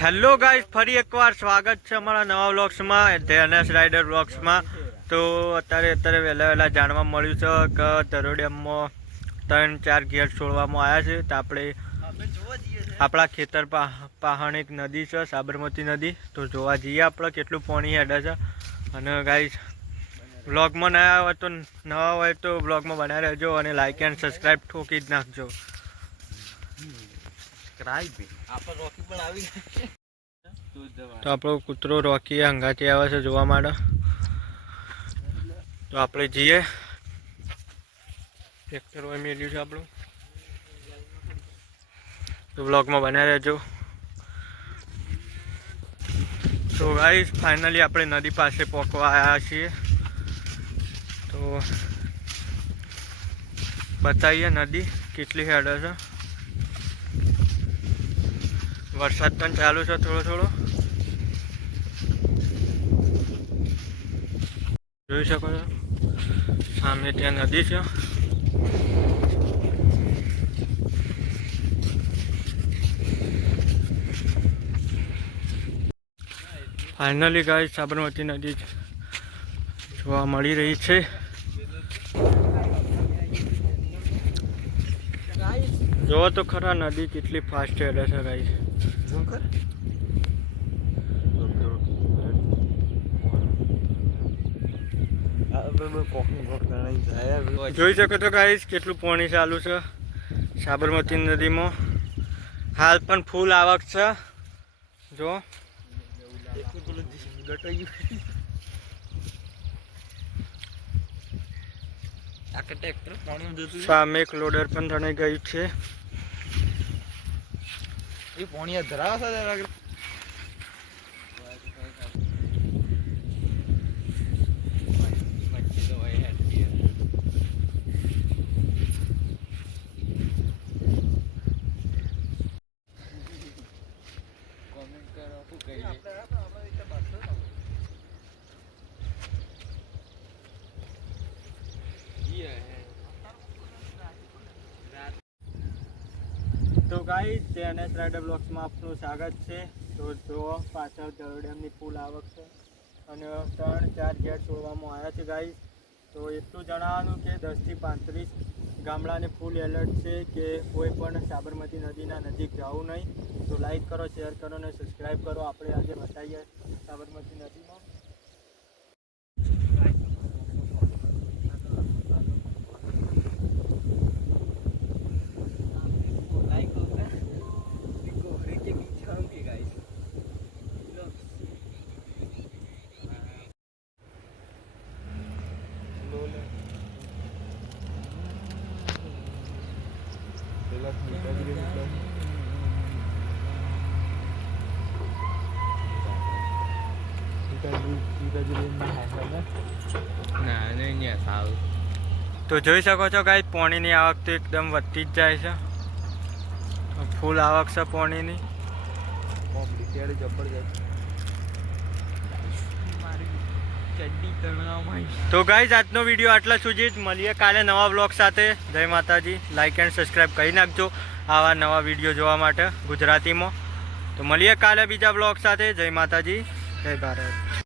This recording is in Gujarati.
હેલો ગાઈસ, ફરી એકવાર સ્વાગત છે અમારા નવા વ્લોગ્સમાં, ધેનસ રાઇડર વ્લોગ્સમાં। તો અત્યારે વહેલા જાણવા મળ્યું છે કે ધરોઈ ડેમમાં 3-4 ઘેર છોડવામાં આવ્યા છે। તો આપણે આપણા ખેતર પાહણ એક નદી છે, સાબરમતી નદી। તો જોવા જઈએ આપણે કેટલું પાણી હેડે છે। અને ગાઈસ, વ્લોગમાં નવા હોય તો વ્લોગમાં બનાવી રહેજો અને લાઇક એન્ડ સબસ્ક્રાઈબ ઠોકી જ નાખજો। તો આપણો કૂતરો રોકી હંગાથી આવે છે જોવા માટે। તો આપણે જઈએ, ટ્રેક્ટર હોય મેલ્યું છે આપણું। તો બ્લોગમાં બનાવી રહેજો। તો ગાઈસ, ફાઇનલી આપણે નદી પાસે પહોંચવા આવ્યા છીએ। તો બતાવીએ નદી કેટલી હેડે છે। વરસાદ પણ ચાલુ છે થોડો। જોઈ શકો છો સામે ત્યાં નદી છે। ફાઇનલી ગાઈસ, સાબરમતી નદી જોવા મળી રહી છે। જોવો તો ખરા નદી કેટલી ફાસ્ટ હેડે છે ગાઈસ। જોઈ શકો છો ગાઈસ કેટલું પાણી ચાલુ છે સાબરમતી નદીમાં। હાલ પણ ફૂલ આવક છે જો। સામે એક લોડર પણ તણાઈ ગયું છે। તો ગાઈસ, ધેનસ રાઇડર બ્લોગ્સમાં આપનું સ્વાગત છે। તો જો પાછળ ધરોઈ ડેમની ફૂલ આવક છે અને 3-4 ઘેર છોડવામાં આવ્યા છે ગાઈસ। તો એટલું જણાવવાનું કે 10 થી 35 ગામડાને ફૂલ એલર્ટ છે કે કોઈ પણ સાબરમતી નદીના નજીક જવું નહીં। તો લાઈક કરો, શેર કરો અને સબસ્ક્રાઈબ કરો। આપણે આજે બતાવીએ સાબરમતી નદીમાં। તો જોઈ શકો છો ગાઈસ, પાણીની આવક તો એકદમ વધતી જ જાય છે। ફૂલ આવક છે પાણીની। તો ગાઈસ, આજનો વિડીયો આટલા સુધી જ। મળીએ કાલે નવા બ્લોગ સાથે। જય માતાજી। લાઇક એન્ડ સબસ્ક્રાઈબ કરી નાખજો આવા નવા વિડીયો જોવા માટે ગુજરાતીમાં। તો મળીએ કાલે બીજા બ્લોગ સાથે। જય માતાજી, જય ભારત।